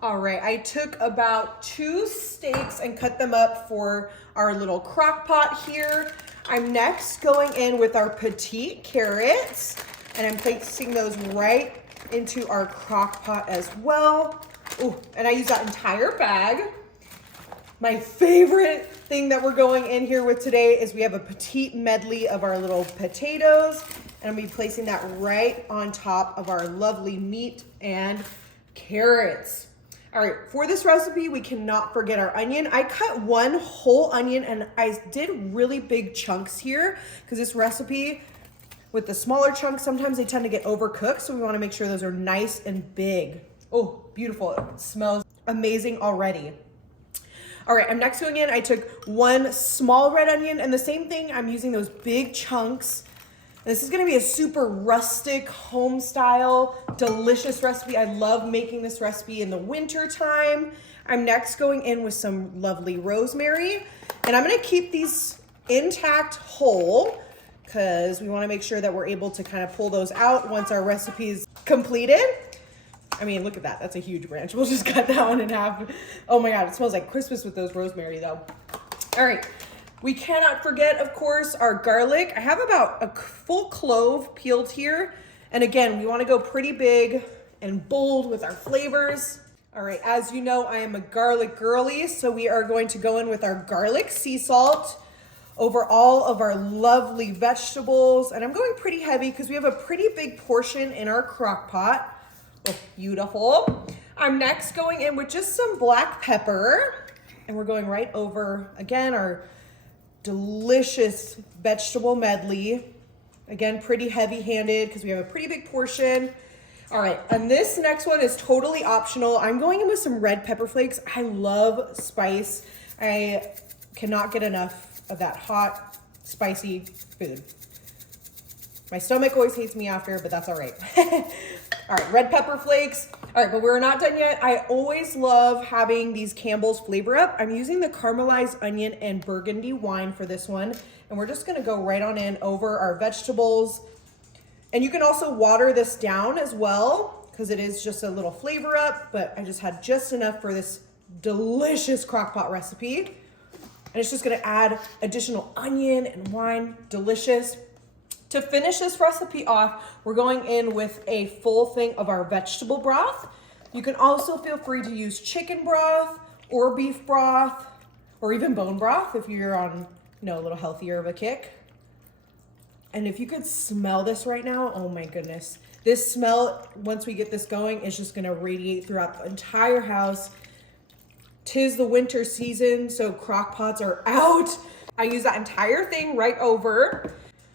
All right, I took about 2 steaks and cut them up for our little crock pot here. I'm next going in with our petite carrots, and I'm placing those right into our crock pot as well. Ooh, and I use that entire bag. My favorite thing that we're going in here with today is we have a petite medley of our little potatoes, and I'm gonna be placing that right on top of our lovely meat and carrots. All right, for this recipe, we cannot forget our onion. I cut 1 whole onion and I did really big chunks here because this recipe with the smaller chunks, sometimes they tend to get overcooked. So we wanna make sure those are nice and big. Oh, beautiful, it smells amazing already. All right, I'm next going in, I took 1 small red onion and the same thing, I'm using those big chunks. This is gonna be a super rustic, home style, delicious recipe. I love making this recipe in the winter time. I'm next going in with some lovely rosemary, and I'm gonna keep these intact whole because we wanna make sure that we're able to kind of pull those out once our recipe is completed. I mean, look at that, that's a huge branch. We'll just cut that one in half. Oh my God, it smells like Christmas with those rosemary though. All right. We cannot forget, of course, our garlic. I have about a full clove peeled here. And again, we wanna go pretty big and bold with our flavors. All right, as you know, I am a garlic girly, so we are going to go in with our garlic sea salt over all of our lovely vegetables. And I'm going pretty heavy because we have a pretty big portion in our crock pot. Oh, beautiful. I'm next going in with just some black pepper. And we're going right over, again, our delicious vegetable medley. Again, pretty heavy-handed because we have a pretty big portion. All right, and this next one is totally optional. I'm going in with some red pepper flakes. I love spice. I cannot get enough of that hot, spicy food. My stomach always hates me after, but that's all right. All right, red pepper flakes. All right, but we're not done yet. I always love having these Campbell's Flavor Up. I'm using the caramelized onion and burgundy wine for this one. And we're just gonna go right on in over our vegetables. And you can also water this down as well because it is just a little flavor up, but I just had just enough for this delicious crock pot recipe. And it's just gonna add additional onion and wine, delicious. To finish this recipe off, we're going in with a full thing of our vegetable broth. You can also feel free to use chicken broth or beef broth or even bone broth if you're on, a little healthier of a kick. And if you could smell this right now, oh my goodness. This smell, once we get this going, is just gonna radiate throughout the entire house. 'Tis the winter season, so crock pots are out. I use that entire thing right over.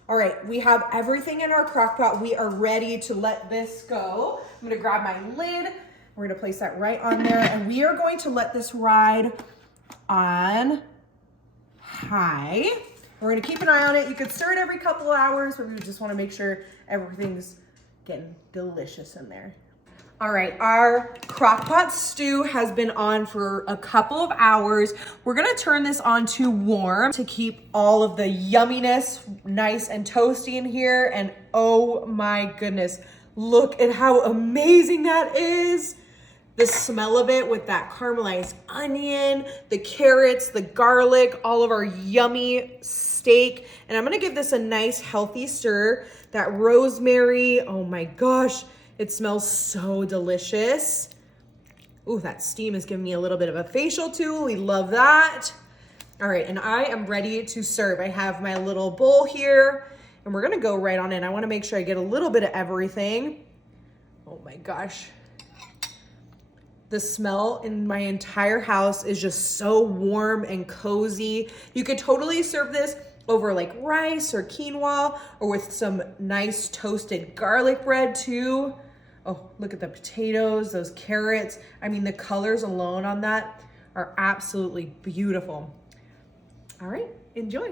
All right, we have everything in our crock pot. We are ready to let this go. I'm gonna grab my lid. We're gonna place that right on there, and we are going to let this ride on high. We're gonna keep an eye on it. You could stir it every couple of hours, but we just wanna make sure everything's getting delicious in there. All right, our crock pot stew has been on for a couple of hours. We're gonna turn this on to warm to keep all of the yumminess nice and toasty in here. And oh my goodness, look at how amazing that is. The smell of it with that caramelized onion, the carrots, the garlic, all of our yummy steak. And I'm gonna give this a nice healthy stir. That rosemary, oh my gosh. It smells so delicious. Ooh, that steam is giving me a little bit of a facial too. We love that. All right, and I am ready to serve. I have my little bowl here, and we're gonna go right on in. I wanna make sure I get a little bit of everything. Oh my gosh. The smell in my entire house is just so warm and cozy. You could totally serve this over like rice or quinoa or with some nice toasted garlic bread too. Oh, look at the potatoes, those carrots. I mean, the colors alone on that are absolutely beautiful. All right, enjoy.